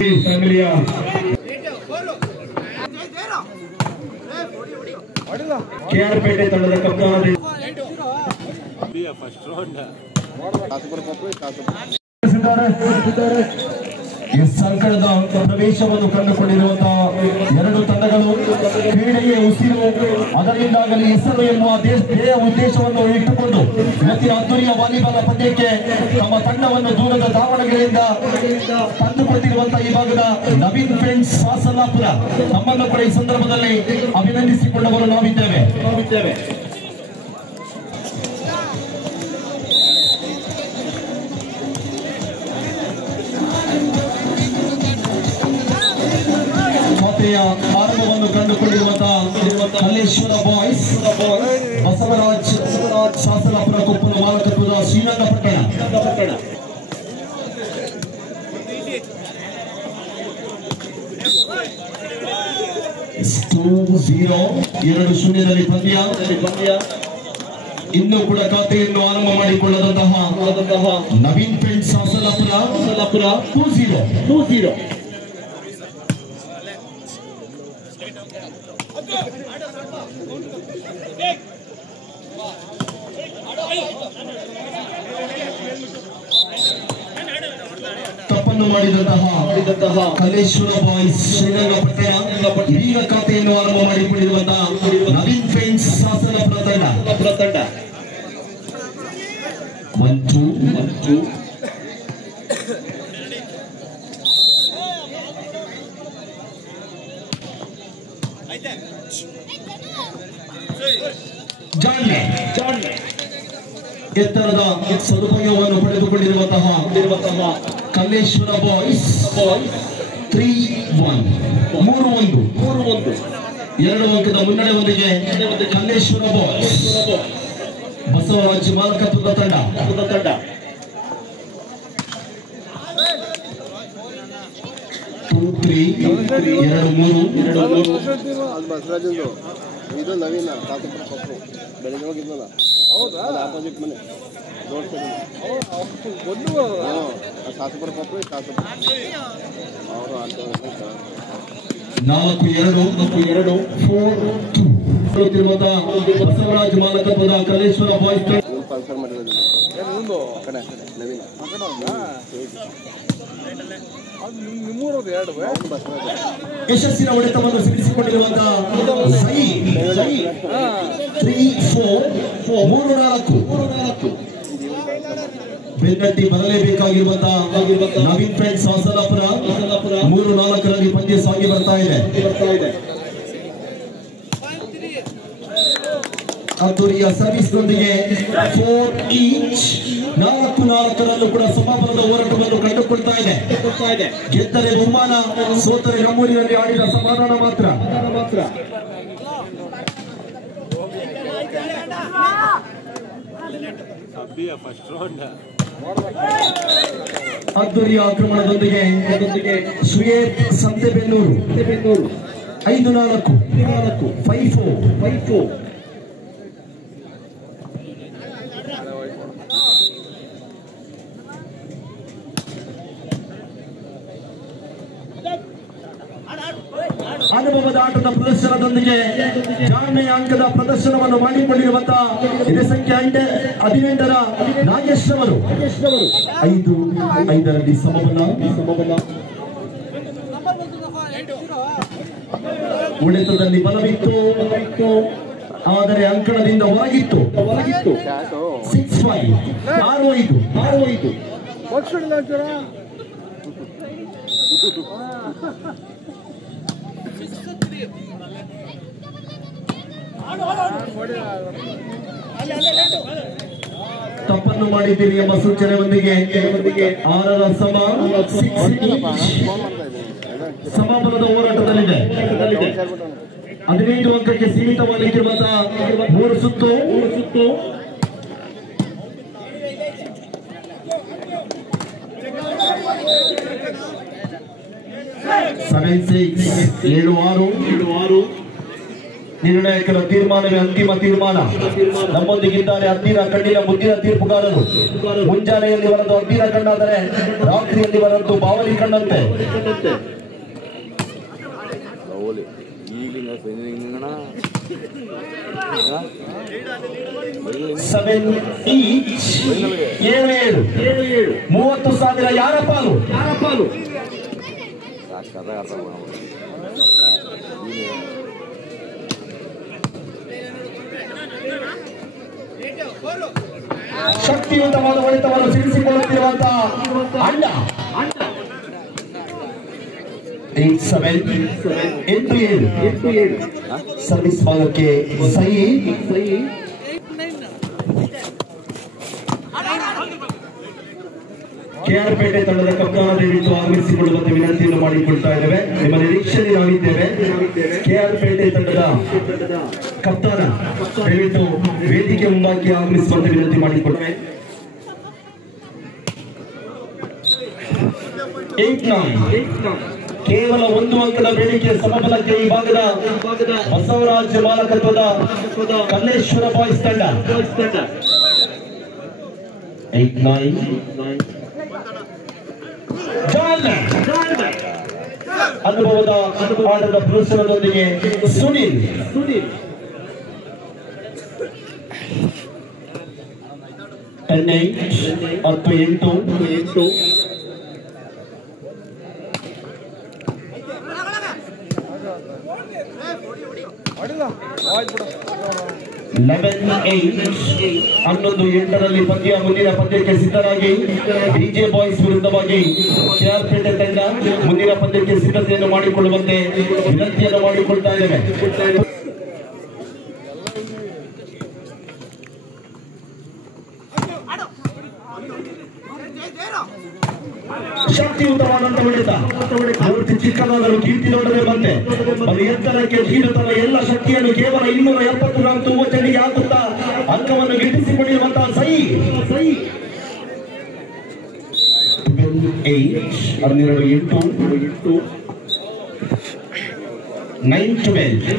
ಫ್ಯಾಮಿಲಿಯ ಕೆಆರ್ಪೇಟೆ ತಂಡದ ಕಪ್ತಾನ ಸಂಕಟದ ಪ್ರವೇಶವನ್ನು ಕಂಡುಕೊಂಡಿರುವಂತಹ ಎರಡು ತಂಡಗಳು ಕ್ರೀಡೆಗೆ ಉಸಿರು ಅದರಿಂದಾಗಲಿ ಹೆಸರು ಎನ್ನುವ ಧ್ಯೇಯ ಉದ್ದೇಶವನ್ನು ಇಟ್ಟುಕೊಂಡು ಇವತ್ತಿನ ಅದ್ದೂರಿಯ ವಾಲಿಬಾಲ್ ಪಂದ್ಯಕ್ಕೆ ತಮ್ಮ ತಂಡವನ್ನು ದೂರದ ದಾವಣಗೆರೆಯಿಂದ ತಂದುಕೊಟ್ಟಿರುವಂತಹ ಈ ಭಾಗದ ನವೀನ್ ಫ್ರೆಂಡ್ಸ್ ಸಾಸಲಾಪುರ ತಮ್ಮನ್ನು ಕೂಡ ಈ ಸಂದರ್ಭದಲ್ಲಿ ಅಭಿನಂದಿಸಿಕೊಂಡವರು ನಾವಿದ್ದೇವೆ. ಆರಂಭವನ್ನು ಕಂಡುಕೊಂಡಿರುವಂತಹ ಮಲ್ಲೇಶ್ವರ ಬಾಯ್ಸ್ ಬಸವರಾಜ್ ಶಾಸನಪುರ ಕೊಪ್ಪಳ ಮಾಲಕತ್ವದ ಶ್ರೀರಂಗಪಟ್ಟಣ 2-0 ಪಂದ್ಯ ಇನ್ನೂ ಕೂಡ ಖಾತೆಯನ್ನು ಆರಂಭ ಮಾಡಿಕೊಳ್ಳದಂತಹ ನವೀನ್ ಫ್ರೆಂಡ್ಸ್ ಶಾಸನಪುರ 2-0 ತಪ್ಪನ್ನು ಮಾಡಿದಂತಹ ಕಲೇಶ್ವರ ಬಾಯ್ಸ್ ಶ್ರೀರಂಗಪಟ್ಟಣ ಈಗ ಖಾತೆಯನ್ನು ಆರಂಭ ಮಾಡಿಕೊಂಡಿರುವಂತಹ ನವೀನ್ ಫ್ರೆಂಡ್ಸ್ ಶಾಸನಪುರ ತಂಡ 1-2 ಎತ್ತರದ ಸದುಪಯೋಗವನ್ನು ಪಡೆದುಕೊಂಡಿರುವಂತಹ ಕಲ್ಲೇಶ್ವರ ಬಾಯ್ಸ್ 3-1 2 ಅಂಕದ ಮುನ್ನಡೆಯೊಂದಿಗೆ ಕಲ್ಲೇಶ್ವರ ಬಾಯ್ಸ್ ಬಸವರಾಜ್ ಮಾಲಕತ್ವದ ತಂಡ 2-3 ಇದು ನವೀನ ಸಾತಪುರ ಕೊಪ್ಪರು ಬೆಳಗ್ಗೆ ಹೋಗಿದ್ನಲ್ಲ ಹೌದಾ ಆಪೋಸಿಟ್ ಮನೆ ರೋಡ್ ಸೈಡ್ ಸಾತಪುರ ಕೊಪ್ಪರು ಅವರು ಬಸವರಾಜ್ ಮಾಲಕತ್ವದ ಕಲೇಶ್ವರ ಬಾಯ್ಸ್ ಪಲ್ಸರ್ ಮಾಡಿರೋದು ಆ ಕಡೆ ನವೀನ ಯಶಸ್ಸಿನ ಹೊಡೆತವನ್ನು ಸಿಗಿಸಿಕೊಂಡಿರುವಂತಹ 3-4 ಬೆನ್ನಟ್ಟಿ ಬರಲೇಬೇಕಾಗಿರುವಂತಹ ನವೀನ್ ಫ್ರೆಂಡ್ಸ್ ಶಾಸನಪುರ 3-4 ಪಂದ್ಯ ಸಾಗಿ ಬರ್ತಾ ಇದೆ. ಅದ್ದೂರಿಯ ಸರ್ವಿಸ್ನೊಂದಿಗೆ 4 ಈಚ್ 4-4 ಕೂಡ ಸಮಾಪನದ ಹೋರಾಟವನ್ನು ಕಂಡುಕೊಳ್ತಾ ಇದೆ. ಗೆದ್ದರೆ ಬಹುಮಾನ, ಸೋತರೆ ನಮ್ಮೂರಿನಲ್ಲಿ ಆಡಿದ ಸಮಾಧಾನ ಮಾತ್ರ. ಅದ್ದೂರಿಯ ಆಕ್ರಮಣದೊಂದಿಗೆ ಶ್ವೇತ್ ಸಂತೆಬೆನ್ನೂರು 5-4 5-4 ಅನುಭವದ ಆಟದ ಪ್ರದರ್ಶನದೊಂದಿಗೆ 4ನೇ ಅಂಕದ ಪ್ರದರ್ಶನವನ್ನು ಮಾಡಿಕೊಂಡಿರುವಂತಹ ಹಿರಿಯ ಸಂಖ್ಯೆ 18ರ ನಾಗೇಶ್ ಅವರು 5-5 ಸಮಬಲ. ಹೊಡೆತದಲ್ಲಿ ಬಲವಿತ್ತು, ಆದರೆ ಅಂಕಣದಿಂದ ಹೊರಗಿತ್ತು. 6-5 6-5 ತಪ್ಪನ್ನು ಮಾಡಿದ್ದೀರಿ ಎಂಬ ಸೂಚನೆಯೊಂದಿಗೆ 6ರ ಸಮಾಪನದ ಹೋರಾಟದಲ್ಲಿದೆ. 15 ಅಂಕಕ್ಕೆ ಸೀಮಿತವಾಗಿರುವಂತಹ 3 ಸುತ್ತು 7-6 7-6 ನಿರ್ಣಾಯಕರ ತೀರ್ಮಾನವೇ ಅಂತಿಮ ತೀರ್ಮಾನ. ನಮ್ಮೊಂದಿಗಿದ್ದಾರೆ ಹದ್ದಿನ ಕಣ್ಣಿನ ಮುದ್ದಿನ ತೀರ್ಪುಗಾರರು. ಮುಂಜಾನೆಯಲ್ಲಿ ಬರದು ಹದ್ದಿನ ಕಣ್ಣಾದರೆ ರಾತ್ರಿಯಲ್ಲಿ ಬರದ್ದು ಬಾವಲಿ ಕಣ್ಣಂತೆ. ಸೆವೆನ್ ಈಚ್ 7-7 30,000 ಯಾರ ಪಾಲು? ಶಕ್ತಿಯುತವಾದ ಹೊಡೆತವನ್ನು ಸಿಡಿಸಿಕೊಳ್ಳುತ್ತಿರುವಂತಹ ಅಣ್ಣ. 8-7 ಸರ್ವಿಸ್ ಭಾಗಕ್ಕೆ ಸಹಿ. ಕೆಆರ್ ಪೇಟೆ ತಂಡದ ಕಪ್ತಾನ ದಯವಿಟ್ಟು ಆಗಮಿಸಿಕೊಳ್ಳುವಂತೆ ವಿನಂತಿಯನ್ನು ಮಾಡಿಕೊಳ್ತಾ ಇದ್ದೇವೆ. ನಿಮ್ಮ ನಿರೀಕ್ಷೆಯಲ್ಲಿ ನಾವಿದ್ದೇವೆ. ಕೆಆರ್ ಪೇಟೆ ತಂಡದ ಕಪ್ತಾನ ದಯವಿಟ್ಟು ವೇದಿಕೆ ಮುಂದಾಗಿ ಆಗಮಿಸುವಂತೆ ವಿನಂತಿ ಮಾಡಿಕೊಳ್ತೇವೆ. 8-9 ಕೇವಲ 1 ಅಂಕದ ಬೇಡಿಕೆ ಸಮಬಲಕ್ಕೆ ಈ ಭಾಗದ ಬಸವರಾಜ್ ಮಾಲಕತ್ವದ ಕಲ್ಲೇಶ್ವರ ಬಾಯ್ಸ್ ತಂಡ. 8-9 ಅನುಭವದ ಆಟದ ಪ್ರದರ್ಶನದೊಂದಿಗೆ ಸುನಿಲ್. 10-8 11-8 ಪಂದ್ಯ ಮುಂದಿನ ಪಂದ್ಯಕ್ಕೆ ಸಿದ್ಧರಾಗಿ ಡಿಜೆ ಬಾಯ್ಸ್ ವಿರುದ್ಧವಾಗಿ ಕೆಆರ್ ಪೇಟೆ ತಂಡ ಮುಂದಿನ ಪಂದ್ಯಕ್ಕೆ ಸಿದ್ಧತೆಯನ್ನು ಮಾಡಿಕೊಳ್ಳುವಂತೆ ವಿನಂತಿಯನ್ನು ಮಾಡಿಕೊಳ್ತಾ ಇದ್ದೇವೆ. ಶಕ್ತಿಯುತವಾದಂತಹ ಹೊಡೆತ. ಮೂರ್ತಿ ಚಿಕ್ಕದಾದರೂ ಕೀರ್ತಿ ದೊಡ್ಡದೇ ಬಂತೆ. ಅದು ಎತ್ತರಕ್ಕೆ ಧೀರತನ ಎಲ್ಲ ಶಕ್ತಿಯನ್ನು ಕೇವಲ 274 ಚಂಡಿಗೆ ಹಾಕುತ್ತಾ ಅಂಕವನ್ನು ಗಿಟ್ಟಿಸಿಕೊಂಡಿರುವಂತಹ ಸೈ. 12-8 9-12 9-12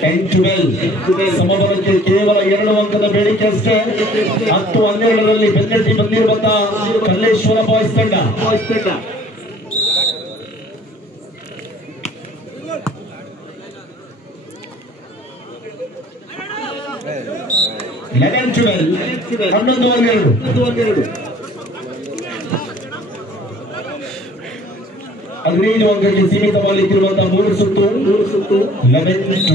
10-12 ಸಮಬಲಕ್ಕೆ ಕೇವಲ 2 ಅಂಕದ ಬೇಡಿಕೆ ಅಷ್ಟೇ. 10-12 ಬೆನ್ನಟ್ಟಿ ಬಂದಿರುವಂತಹ ಕಲ್ಲೇಶ್ವರ ಬಾಯ್ಸ್ ತಂಡ. 11-12 15 ಅಂಕಕ್ಕೆ ಸೀಮಿತವಾಗಿರುವಂತಹ 3 ಸುತ್ತು. 11-12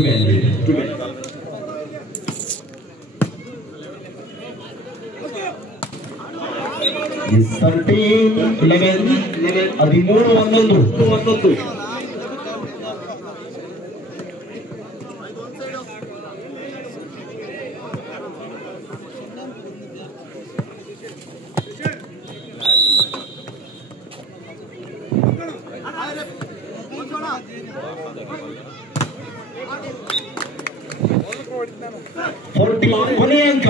13-11 ಕೊನೆಯ ಅಂಕ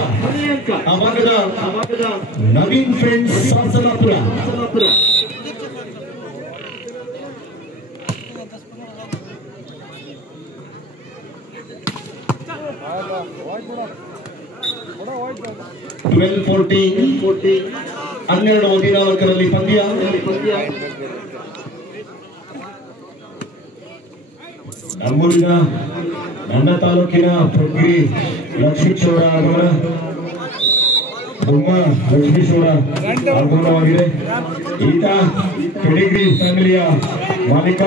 ಆ ಭಾಗದ ನವೀನ್ ಫ್ರೆಂಡ್ಸ್ ಸಾಸನಾಪುರ. 12-14 12-14 ಪಂದ್ಯ. ನಮ್ಮೂರಿನ ನನ್ನ ತಾಲೂಕಿನ ಪ್ರೊಗ್ರಿ ಲಕ್ಷ್ಮೀಶ್ವರ ಆಗಮನ ಲಕ್ಷ್ಮೀಶ್ವರ ಆಗಮನವಾಗಿದೆ. ಈತ ಪೆಡಿಗ್ರಿ ಫ್ಯಾಮಿಲಿಯ ಮಾಲೀಕ.